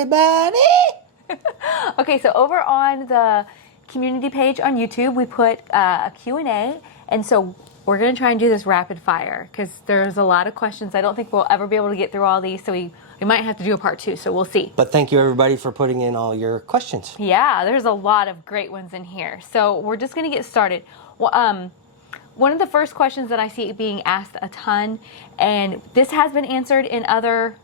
everybody. Okay, so over on the community page on YouTube, we put a Q&A, and so we're going to try and do this rapid fire because there's a lot of questions. I don't think we'll ever be able to get through all these, so we might have to do a part 2, so we'll see. But thank you, everybody, for putting in all your questions. Yeah, there's a lot of great ones in here. So we're just going to get started. Well, one of the first questions that I see being asked a ton, and this has been answered in other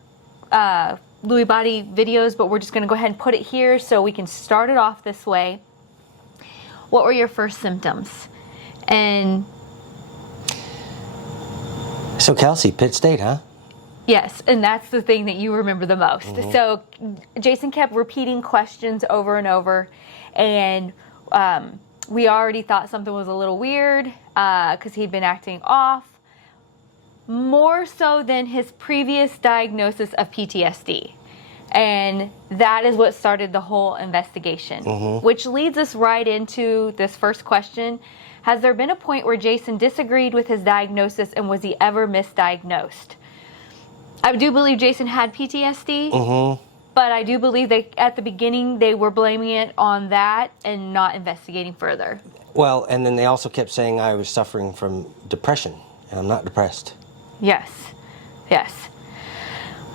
Lewy body videos, but we're just going to go ahead and put it here so we can start it off this way. What were your first symptoms? And so Kelsey, Pitt State, huh? yes, and that's the thing that you remember the most. Mm-hmm. So Jason kept repeating questions over and over, and we already thought something was a little weird because he'd been acting off, more so than his previous diagnosis of PTSD. And that is what started the whole investigation, which leads us right into this first question. Has there been a point where Jason disagreed with his diagnosis, and was he ever misdiagnosed? I do believe Jason had PTSD, but I do believe that at the beginning they were blaming it on that and not investigating further. Well, and then they also kept saying I was suffering from depression, and I'm not depressed. Yes, yes.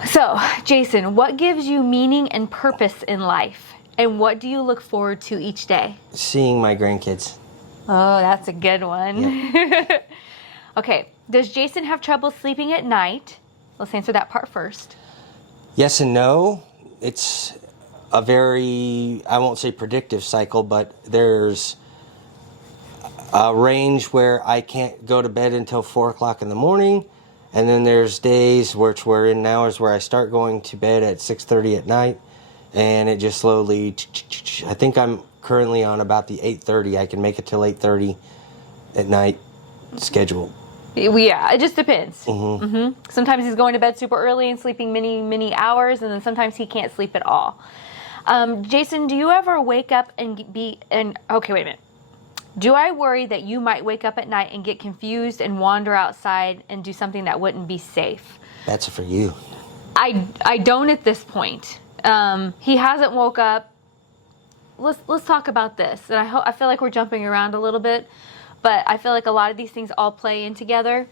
So, Jason, what gives you meaning and purpose in life, and what do you look forward to each day? Seeing my grandkids. Oh, that's a good one. Yeah. Okay, does Jason have trouble sleeping at night? Let's answer that part first. Yes and no. It's a very, I won't say predictive cycle, but there's a range where I can't go to bed until 4 o'clock in the morning. And then there's days, which we're in now, is where I start going to bed at 6:30 at night. And it just slowly, I think I'm currently on about the 8:30. I can make it till 8:30 at night schedule. Yeah, it just depends. Sometimes he's going to bed super early and sleeping many, many hours, and then sometimes he can't sleep at all. Jason, do you ever wake up and okay, wait a minute. Do I worry that you might wake up at night and get confused and wander outside and do something that wouldn't be safe? That's for you. I don't at this point. He hasn't woke up. Let's talk about this. And I feel like we're jumping around a little bit, but I feel like a lot of these things all play in together.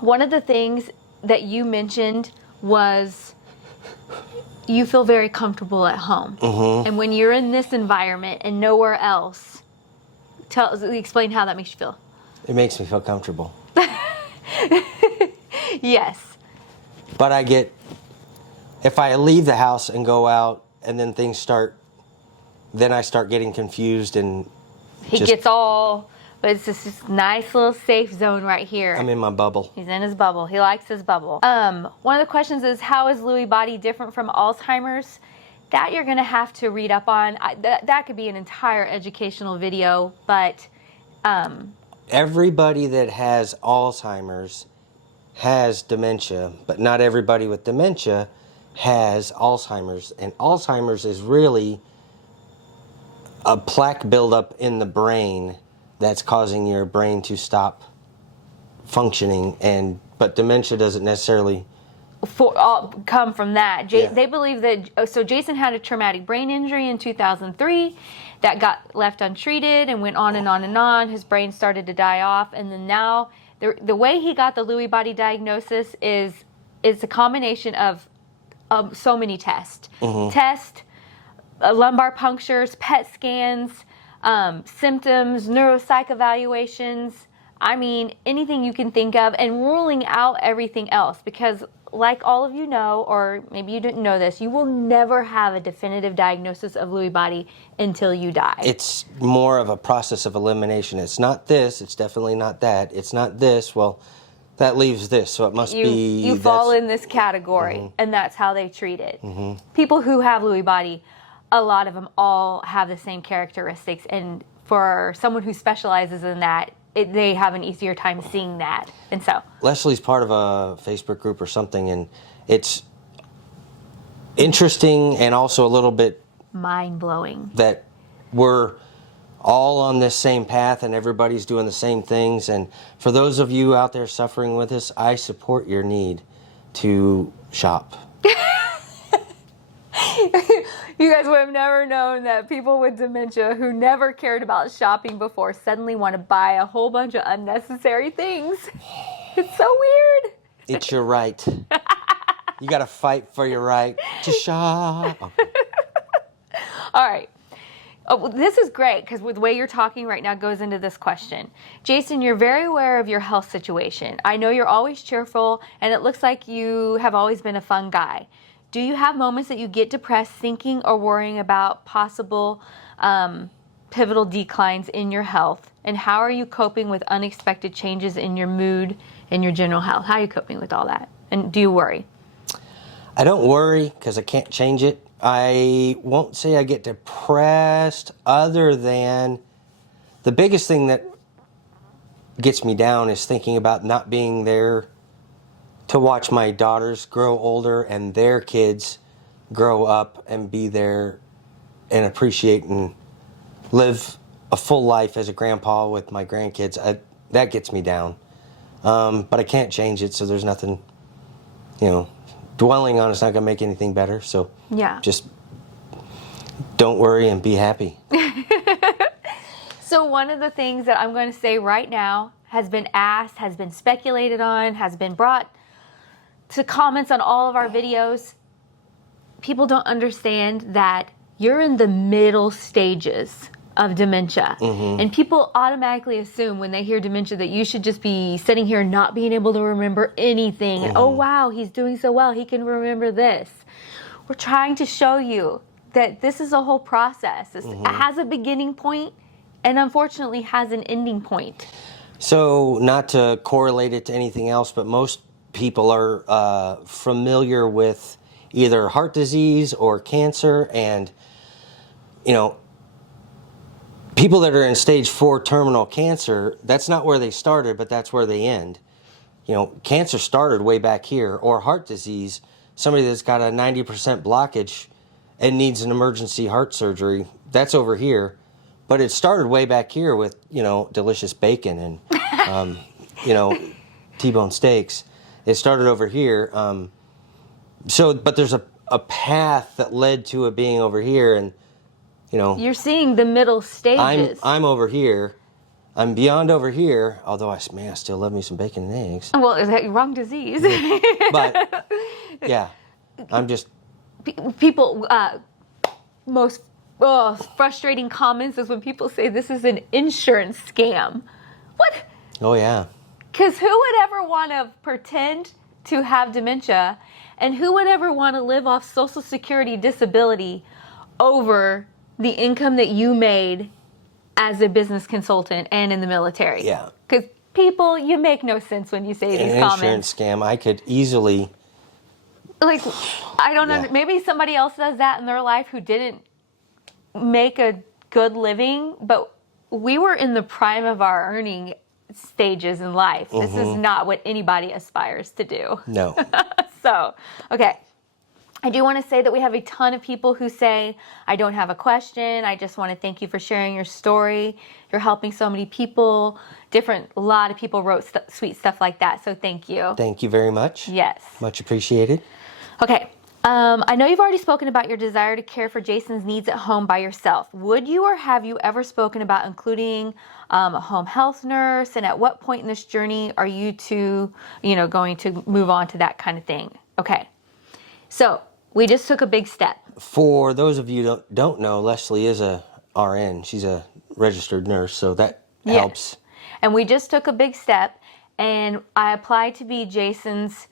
One of the things that you mentioned was you feel very comfortable at home. And when you're in this environment and nowhere else, explain how that makes you feel. It makes me feel comfortable. Yes. But if I leave the house and go out and then then I start getting confused and but it's just this nice little safe zone right here. I'm in my bubble. He's in his bubble. He likes his bubble. One of the questions is, how is Lewy body different from Alzheimer's? That you're going to have to read up on. That could be an entire educational video, but everybody that has Alzheimer's has dementia, but not everybody with dementia has Alzheimer's. And Alzheimer's is really a plaque buildup in the brain that's causing your brain to stop functioning, but dementia doesn't necessarily come from that. They believe that, so Jason had a traumatic brain injury in 2003 that got left untreated and went on and on and on. His brain started to die off, and then now the way he got the Lewy body diagnosis is a combination of so many tests. Lumbar punctures, PET scans, symptoms, neuropsych evaluations. I mean, anything you can think of, and ruling out everything else, because like all of you know, or maybe you didn't know this, you will never have a definitive diagnosis of Lewy body until you die. It's more of a process of elimination. It's not this, it's definitely not that. It's not this, well, that leaves this, so it must be... You fall in this category, and that's how they treat it. People who have Lewy body, a lot of them all have the same characteristics, and for someone who specializes in that, they have an easier time seeing that. And so Leslie's part of a Facebook group or something, and it's interesting and also a little bit mind-blowing that we're all on this same path and everybody's doing the same things. And for those of you out there suffering with us, I support your need to shop. You guys would have never known that people with dementia who never cared about shopping before suddenly want to buy a whole bunch of unnecessary things. It's so weird. It's your right. You got to fight for your right to shop. Okay. All right. Oh, well, this is great because the way you're talking right now goes into this question. Jason, you're very aware of your health situation. I know you're always cheerful, and it looks like you have always been a fun guy. Do you have moments that you get depressed thinking or worrying about possible pivotal declines in your health? And how are you coping with unexpected changes in your mood and your general health? How are you coping with all that? And do you worry? I don't worry because I can't change it. I won't say I get depressed other than the biggest thing that gets me down is thinking about not being there to watch my daughters grow older and their kids grow up and be there and appreciate and live a full life as a grandpa with my grandkids. That gets me down. But I can't change it, so there's nothing, dwelling on it's not going to make anything better. So yeah, just don't worry and be happy. So one of the things that I'm going to say right now has been asked, has been speculated on, has been brought to comments on all of our videos. People don't understand that you're in the middle stages of dementia. Mm-hmm. And people automatically assume when they hear dementia that you should just be sitting here not being able to remember anything. Mm-hmm. Oh, wow, he's doing so well. He can remember this. We're trying to show you that this is a whole process. It has a beginning point and unfortunately has an ending point. So not to correlate it to anything else, but most people are familiar with either heart disease or cancer, and people that are in stage 4 terminal cancer, that's not where they started, but that's where they end. Cancer started way back here, or heart disease, somebody that's got a 90% blockage and needs an emergency heart surgery, that's over here. But it started way back here with, delicious bacon and, T-bone steaks. It started over here. But there's a path that led to it being over here, and you're seeing the middle stages. I'm over here. I'm beyond over here. Although I still love me some bacon and eggs. Well, is that wrong disease? But yeah, I'm just people. Most frustrating comments is when people say this is an insurance scam. What? Oh yeah. Because who would ever want to pretend to have dementia, and who would ever want to live off Social Security disability over the income that you made as a business consultant and in the military? Yeah. Because people, you make no sense when you say these comments. An insurance scam. I could easily. I don't know. Maybe somebody else does that in their life who didn't make a good living, but we were in the prime of our earning stages in life. This is not what anybody aspires to do. No. So, okay. I do want to say that we have a ton of people who say, I don't have a question. I just want to thank you for sharing your story. You're helping so many people. A lot of people wrote sweet stuff like that. So thank you. Thank you very much. Yes. Much appreciated. Okay. I know you've already spoken about your desire to care for Jason's needs at home by yourself. Would you or have you ever spoken about including a home health nurse? And at what point in this journey are you going to move on to that kind of thing? Okay. So we just took a big step. For those of you who don't know, Leslie is a RN. She's a registered nurse, so that helps. And we just took a big step, and I applied to be Jason's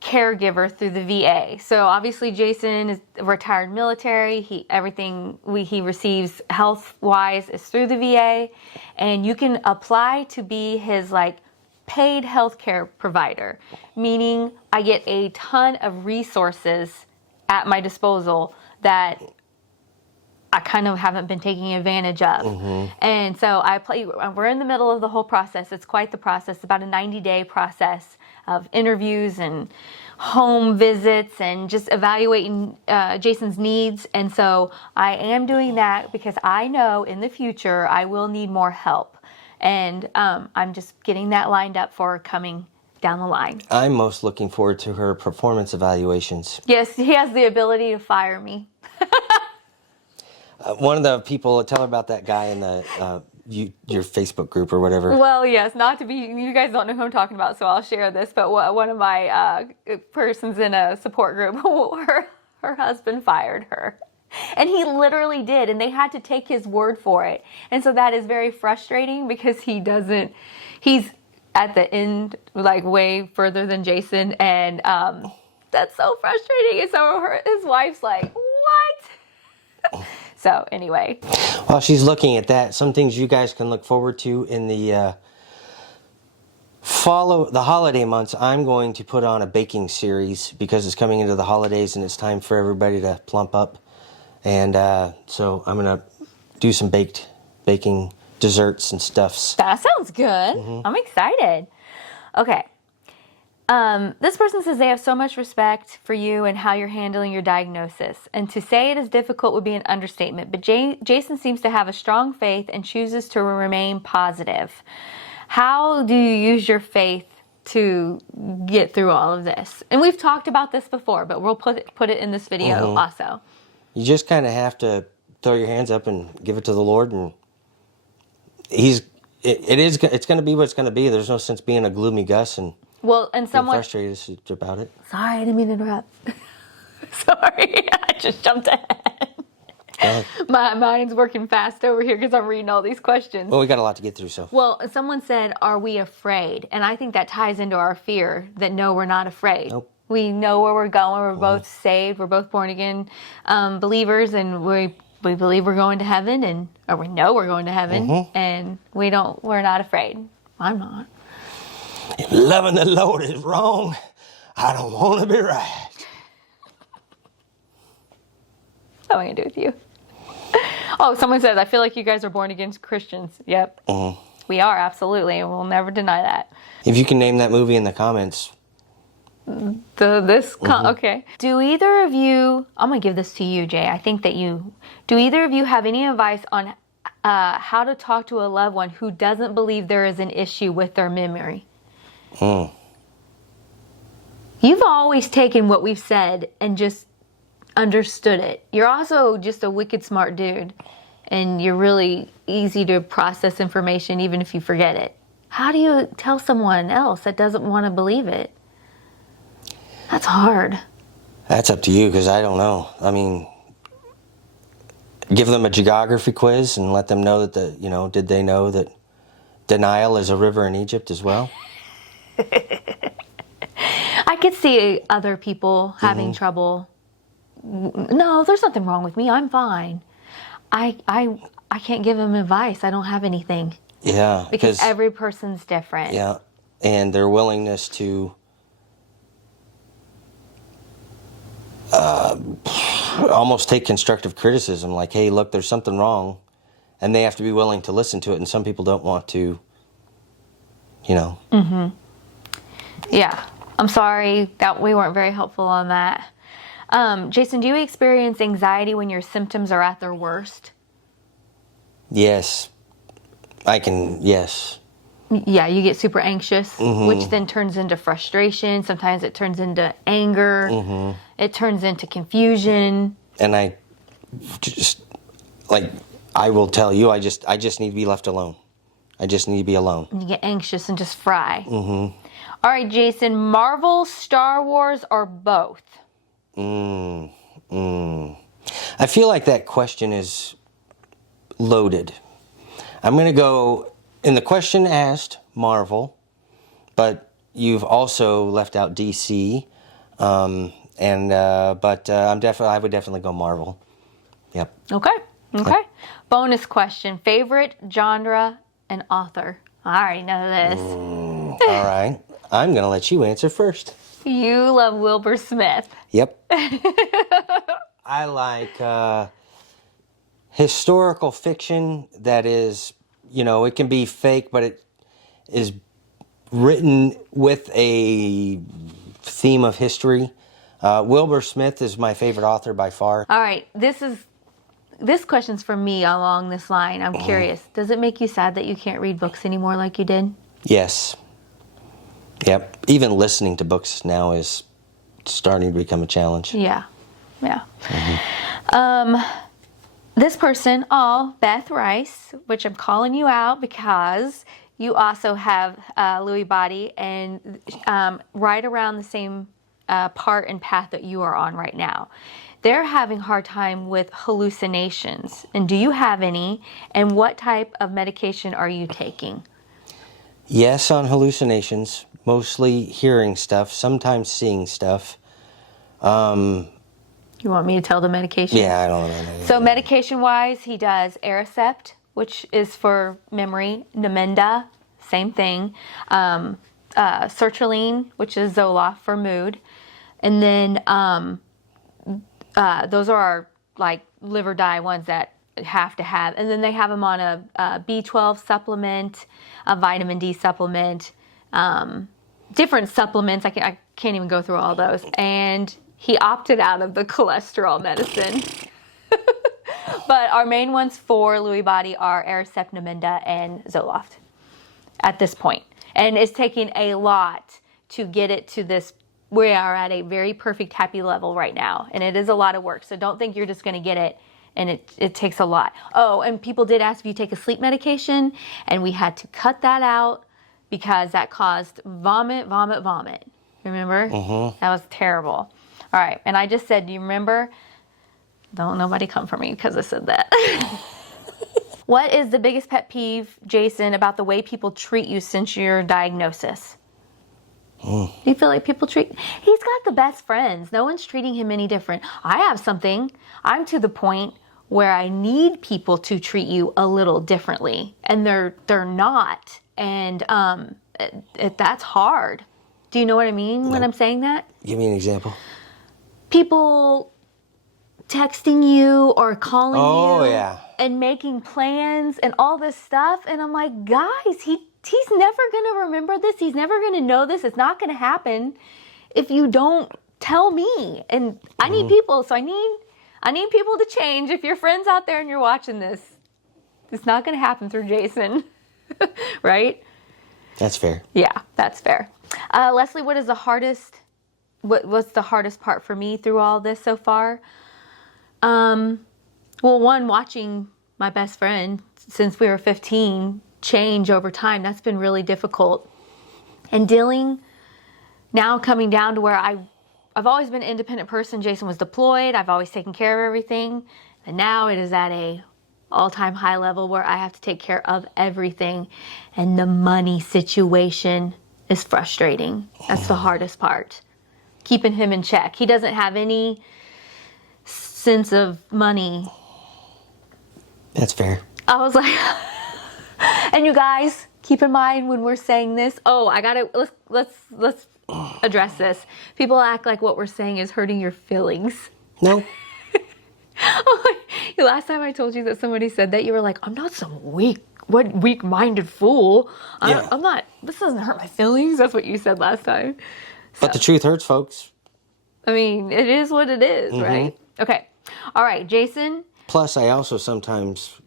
caregiver through the VA. So obviously Jason is retired military. Everything he receives health-wise is through the VA, and you can apply to be his paid healthcare provider, meaning I get a ton of resources at my disposal that I kind of haven't been taking advantage of. And so we're in the middle of the whole process. It's quite the process, about a 90-day process of interviews and home visits and just evaluating Jason's needs. And so I am doing that because I know in the future I will need more help. And I'm just getting that lined up for coming down the line. I'm most looking forward to her performance evaluations. Yes, he has the ability to fire me. One of the people, tell her about that guy in the your Facebook group or whatever. Well, yes, not to be, you guys don't know who I'm talking about, so I'll share this, but one of my persons in a support group, her husband fired her. And he literally did, and they had to take his word for it. And so that is very frustrating because he's at the end, like way further than Jason, and that's so frustrating. And so his wife's like, what? So anyway. While she's looking at that, some things you guys can look forward to in the holiday months. I'm going to put on a baking series because it's coming into the holidays and it's time for everybody to plump up. And so I'm going to do some baking desserts and stuffs. That sounds good. I'm excited. Okay. This person says they have so much respect for you and how you're handling your diagnosis. And to say it is difficult would be an understatement. But Jason seems to have a strong faith and chooses to remain positive. How do you use your faith to get through all of this? And we've talked about this before, but we'll put it in this video also. You just kind of have to throw your hands up and give it to the Lord, and it's going to be what it's going to be. There's no sense being a gloomy Gus and someone frustrated about it. Sorry, I didn't mean to interrupt. Sorry, I just jumped ahead. My mind's working fast over here because I'm reading all these questions. Well, we got a lot to get through, so. Well, someone said, are we afraid? And I think that ties into our fear that no, we're not afraid. Nope. We know where we're going. We're both saved. We're both born again believers, and we believe we're going to heaven, or we know we're going to heaven, and we're not afraid. I'm not. If loving the Lord is wrong, I don't want to be right. What am I going to do with you? Oh, someone says, I feel like you guys are born again Christians. Yep. We are, absolutely, and we'll never deny that. If you can name that movie in the comments. Okay. Do either of you, I'm going to give this to you, Jay. I think that do either of you have any advice on how to talk to a loved one who doesn't believe there is an issue with their memory? You've always taken what we've said and just understood it. You're also just a wicked smart dude, and you're really easy to process information even if you forget it. How do you tell someone else that doesn't want to believe it? That's hard. That's up to you, because I don't know. I mean, give them a geography quiz and let them know that did they know that the Nile is a river in Egypt as well? I could see other people having trouble. No, there's nothing wrong with me. I'm fine. I can't give them advice. I don't have anything. Yeah. Because every person's different. Yeah. And their willingness to almost take constructive criticism, like, hey, look, there's something wrong, and they have to be willing to listen to it, and some people don't want to, Yeah, I'm sorry that we weren't very helpful on that. Jason, do you experience anxiety when your symptoms are at their worst? Yes. Yes. Yeah, you get super anxious, which then turns into frustration. Sometimes it turns into anger. It turns into confusion. And I will tell you, I just need to be left alone. I just need to be alone. And you get anxious and just fry. All right, Jason, Marvel, Star Wars, or both? I feel like that question is loaded. I'm going to go, in the question asked, Marvel, but you've also left out DC, but I would definitely go Marvel. Yep. Okay. Bonus question, favorite genre and author? I already know this. All right. I'm going to let you answer first. You love Wilbur Smith. Yep. I like historical fiction that is, it can be fake, but it is written with a theme of history. Wilbur Smith is my favorite author by far. All right, this question's for me along this line. I'm curious. Does it make you sad that you can't read books anymore like you did? Yes. Yep. Even listening to books now is starting to become a challenge. Yeah. This person, Beth Rice, which I'm calling you out because you also have Lewy body and right around the same part and path that you are on right now. They're having a hard time with hallucinations. And do you have any? And what type of medication are you taking? Yes, on hallucinations, mostly hearing stuff, sometimes seeing stuff. You want me to tell the medication? Yeah, I don't know. So medication-wise, he does Aricept, which is for memory, Namenda, same thing, sertraline, which is Zoloft for mood, and then those are our like live or die ones that have to have, and then they have him on a B12 supplement, a vitamin D supplement, different supplements. I can't even go through all those, and he opted out of the cholesterol medicine. But our main ones for Lewy body are Aricept, Namenda, and Zoloft at this point. And it's taking a lot to get it to this. We are at a very perfect, happy level right now. And it is a lot of work. So don't think you're just going to get it. And it takes a lot. Oh, and people did ask if you take a sleep medication. And we had to cut that out because that caused vomit. Remember? Mm-hmm. That was terrible. All right, and I just said, do you remember? Don't nobody come for me because I said that. What is the biggest pet peeve, Jason, about the way people treat you since your diagnosis? Do you feel like people treat... He's got the best friends. No one's treating him any different. I have something. I'm to the point where I need people to treat you a little differently, and they're not. And that's hard. Do you know what I mean when I'm saying that? Give me an example. People texting you or calling you yeah. and making plans and all this stuff. And I'm like, guys, he's never going to remember this. He's never going to know this. It's not going to happen if you don't tell me. And I need people. So I need people to change. If you're friends out there and you're watching this, it's not going to happen through Jason. Right? That's fair. Yeah, that's fair. Leslie, what is the hardest... What's the hardest part for me through all this so far? Well, one, watching my best friend since we were 15 change over time. That's been really difficult. And coming down to where I've always been an independent person. Jason was deployed. I've always taken care of everything. And now it is at a all-time high level where I have to take care of everything. And the money situation is frustrating. That's the hardest part. Keeping him in check. He doesn't have any sense of money. That's fair. I was like, and you guys, keep in mind when we're saying this. Oh, let's address this. People act like what we're saying is hurting your feelings. No. Last time I told you that somebody said that, you were like, I'm not some weak-minded fool. I'm not, this doesn't hurt my feelings. That's what you said last time. But the truth hurts, folks. I mean, it is what it is, right? Okay. All right, Jason. Plus, I also sometimes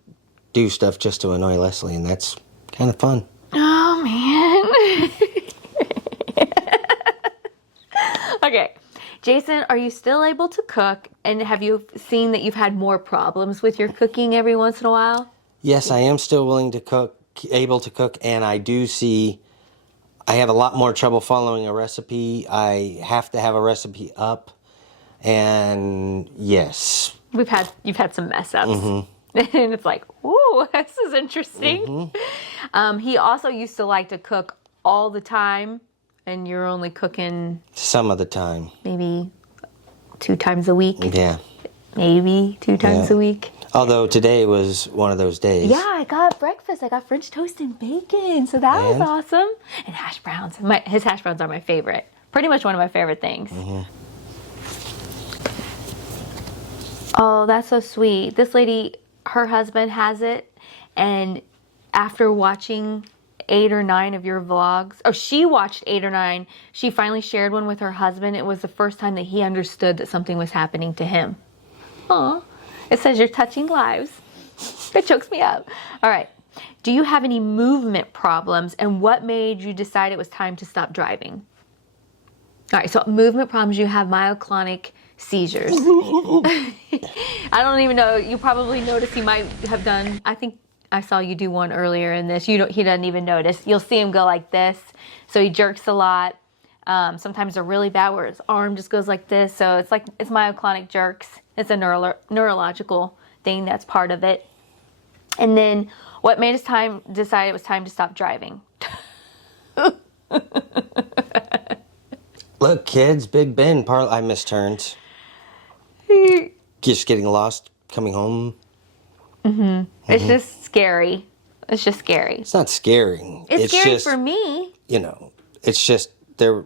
do stuff just to annoy Leslie, and that's kind of fun. Oh, man. Okay. Jason, are you still able to cook? And have you seen that you've had more problems with your cooking every once in a while? Yes, I am still able to cook, and I do see... I have a lot more trouble following a recipe. I have to have a recipe up. And yes. You've had some mess ups. And it's like, ooh, this is interesting. He also used to like to cook all the time, and you're only cooking... Some of the time. Maybe 2 times a week. Yeah. Maybe 2 times a week. Although today was one of those days. Yeah, I got breakfast. I got French toast and bacon. So that was awesome. And hash browns. His hash browns are my favorite. Pretty much one of my favorite things. Oh, that's so sweet. This lady, her husband has it. And after watching 8 or 9 of your vlogs, or she watched 8 or 9, she finally shared one with her husband. It was the first time that he understood that something was happening to him. Aw. It says you're touching lives. It chokes me up. All right. Do you have any movement problems, and what made you decide it was time to stop driving? All right, so movement problems, you have myoclonic seizures. I don't even know. You probably noticed he might have done, I think I saw you do one earlier in this. He doesn't even notice. You'll see him go like this. So he jerks a lot. Sometimes they're really bad where his arm just goes like this. So it's myoclonic jerks. It's a neurological thing that's part of it. And then what made us decide it was time to stop driving? Look, kids, Big Ben, I missed turns. Just getting lost, coming home. It's just scary. It's just scary. It's not scary. It's scary just, for me. It's just,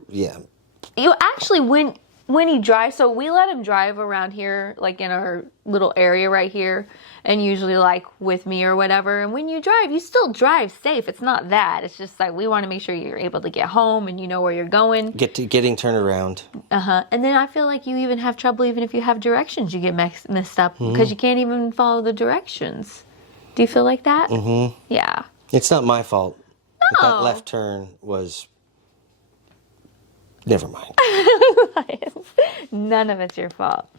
yeah. You actually, when he drives, so we let him drive around here, like in our little area right here, and usually like with me or whatever. And when you drive, you still drive safe. It's not that. It's just like we want to make sure you're able to get home and you know where you're going. Getting turned around. And then I feel like you even have trouble, even if you have directions, you get messed up because you can't even follow the directions. Do you feel like that? Yeah. It's not my fault. No. That left turn was... Never mind. None of it's your fault.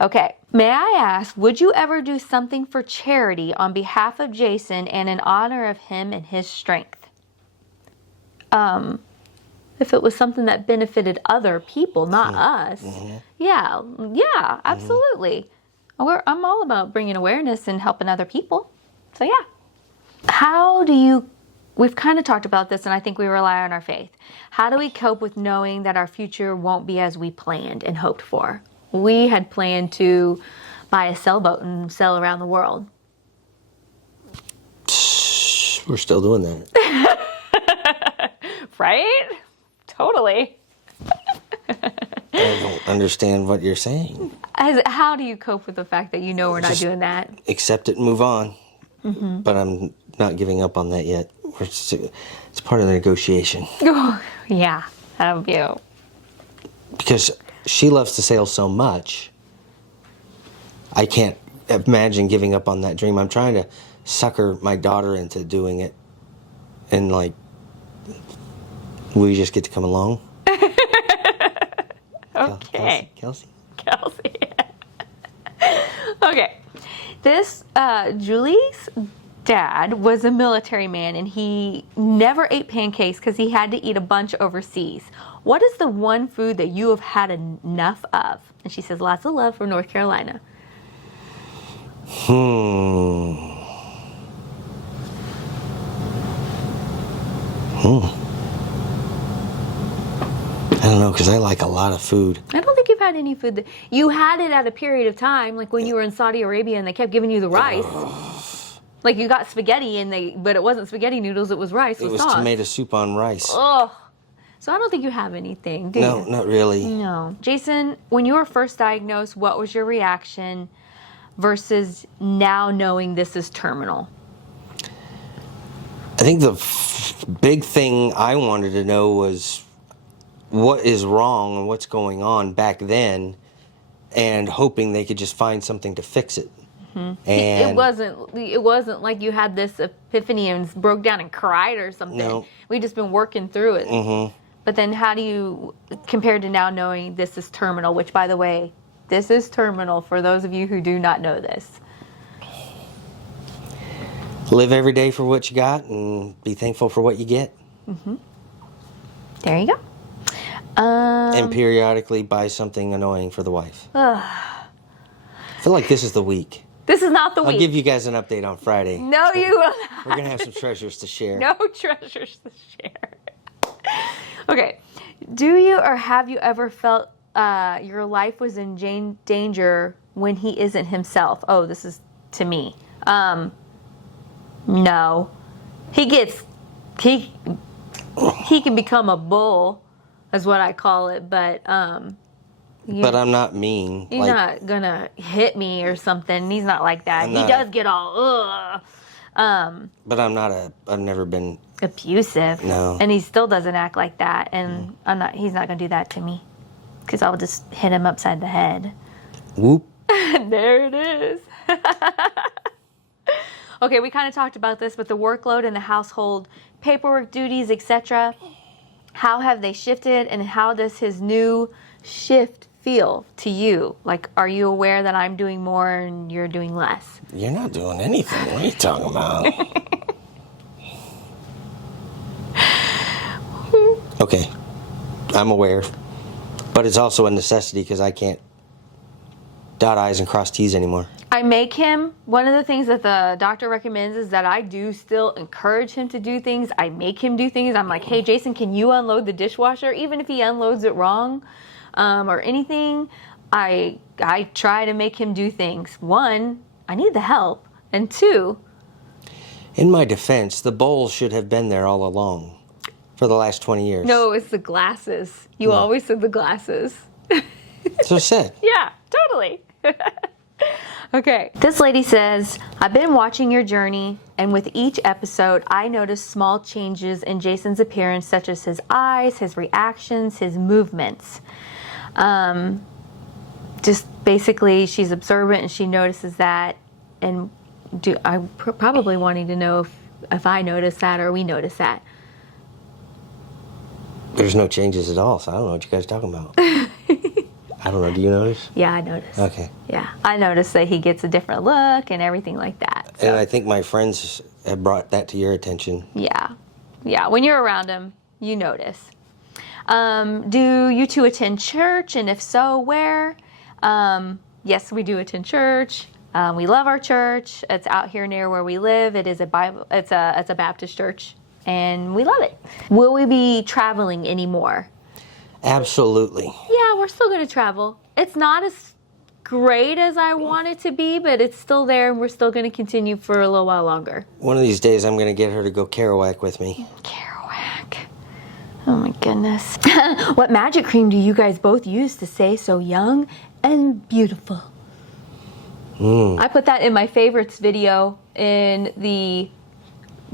Okay. May I ask, would you ever do something for charity on behalf of Jason and in honor of him and his strength? If it was something that benefited other people, not us. Yeah, absolutely. I'm all about bringing awareness and helping other people. So yeah. We've kind of talked about this, and I think we rely on our faith. How do we cope with knowing that our future won't be as we planned and hoped for? We had planned to buy a sailboat and sail around the world. We're still doing that. Right? Totally. I don't understand what you're saying. How do you cope with the fact that you know we're not doing that? Accept it and move on. But I'm not giving up on that yet. It's part of the negotiation. Yeah, have you. Because she loves to sail so much, I can't imagine giving up on that dream. I'm trying to sucker my daughter into doing it. And will you just get to come along? Okay. Kelsey? Okay. This, Julie's dad was a military man, and he never ate pancakes because he had to eat a bunch overseas. What is the one food that you have had enough of? And she says, lots of love from North Carolina. I don't know, because I like a lot of food. I don't think you've had any food that you had it at a period of time, like when you were in Saudi Arabia and they kept giving you the rice. Like you got spaghetti but it wasn't spaghetti noodles, it was rice with sauce. It was tomato soup on rice. Oh, so I don't think you have anything, do you? No, not really. No. Jason, when you were first diagnosed, what was your reaction versus now knowing this is terminal? I think the big thing I wanted to know was what is wrong and what's going on back then, and hoping they could just find something to fix it. And it wasn't like you had this epiphany and broke down and cried or something. No. We've just been working through it. But then how do you, compared to now knowing this is terminal, which by the way, this is terminal for those of you who do not know this. Live every day for what you got and be thankful for what you get. There you go. And periodically buy something annoying for the wife. I feel like this is the week. This is not the week. I'll give you guys an update on Friday. No, you will not. We're going to have some treasures to share. No treasures to share. Okay. Do you or have you ever felt your life was in danger when he isn't himself? Oh, this is to me. No. He can become a bull, is what I call it, but but I'm not mean. He's not gonna hit me or something. He's not like that. He does get all but I've never been abusive. No. And he still doesn't act like that, and he's not gonna do that to me. Because I'll just hit him upside the head. Whoop. There it is. okay, we kind of talked about this, but the workload and the household paperwork duties, etc. How have they shifted, and how does his new shift feel to you? Like, are you aware that I'm doing more and you're doing less? You're not doing anything. What are you talking about? Okay, I'm aware, but it's also a necessity because I can't dot I's and cross T's anymore. I make him, one of the things that the doctor recommends is that I do still encourage him to do things. I make him do things. I'm like, hey, Jason, can you unload the dishwasher? Even if he unloads it wrong or anything, I try to make him do things. One, I need the help. And two, in my defense, the bowl should have been there all along for the last 20 years. No, it's the glasses. You always said the glasses. So said. Yeah, totally. Okay. This lady says, I've been watching your journey, and with each episode, I notice small changes in Jason's appearance, such as his eyes, his reactions, his movements. Just basically, she's observant and she notices that. And I'm probably wanting to know if I notice that or we notice that. There's no changes at all, so I don't know what you guys are talking about. I don't know. Do you notice? Yeah, I noticed. Okay. Yeah, I noticed that he gets a different look and everything like that. So. And I think my friends have brought that to your attention. Yeah. Yeah, when you're around him, you notice. Do you two attend church? And if so, where? Yes, we do attend church. We love our church. It's out here near where we live. It is a Bible. It's a Baptist church, and we love it. Will we be traveling anymore? Absolutely. Yeah, we're still going to travel. It's not as great as I want it to be, but it's still there, and we're still going to continue for a little while longer. One of these days, I'm going to get her to go Kerouac with me. Kerouac. Oh my goodness. What magic cream do you guys both use to stay so young and beautiful? I put that in my favorites video in the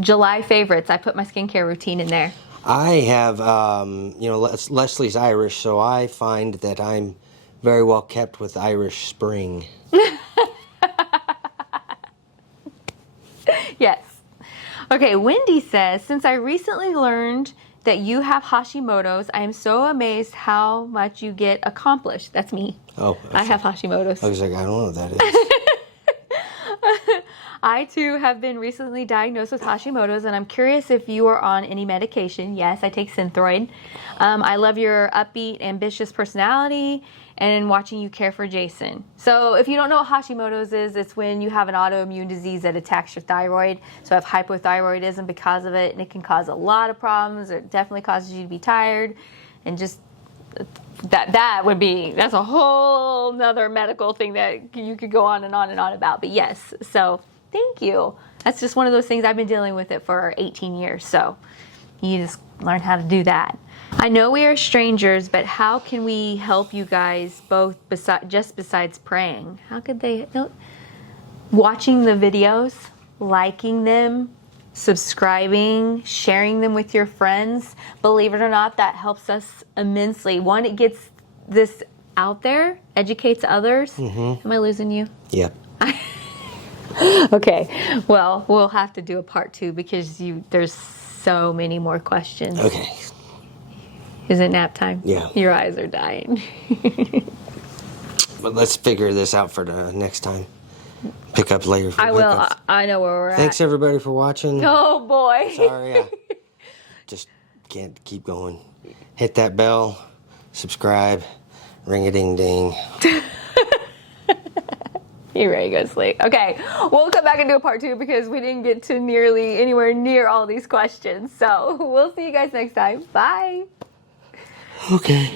July favorites. I put my skincare routine in there. I have, Leslie's Irish, so I find that I'm very well kept with Irish Spring. Yes. Okay, Wendy says, since I recently learned that you have Hashimoto's, I am so amazed how much you get accomplished. That's me. Oh. I have Hashimoto's. I was like, I don't know what that is. I, too, have been recently diagnosed with Hashimoto's, and I'm curious if you are on any medication. Yes, I take Synthroid. I love your upbeat, ambitious personality and watching you care for Jason. So if you don't know what Hashimoto's is, it's when you have an autoimmune disease that attacks your thyroid. So I have hypothyroidism because of it, and it can cause a lot of problems. It definitely causes you to be tired, and just that's a whole nother medical thing that you could go on and on and on about. But yes, so thank you. That's just one of those things. I've been dealing with it for 18 years, so you just learn how to do that. I know we are strangers, but how can we help you guys both besides praying? How could they help? Watching the videos, liking them, subscribing, sharing them with your friends. Believe it or not, that helps us immensely. One, it gets this out there, educates others. Mm-hmm. Am I losing you? Yep. Okay. Well, we'll have to do a part 2 because there's so many more questions. Okay. Is it nap time? Yeah. Your eyes are dying. But let's figure this out for the next time. Pick up later. I will. I know where we're at. Thanks everybody for watching. Oh boy. Sorry, just can't keep going. Hit that bell, subscribe, ring-a-ding-ding. You're ready to go to sleep. Okay, we'll come back and do a part 2 because we didn't get to nearly anywhere near all these questions. So we'll see you guys next time. Bye. Okay.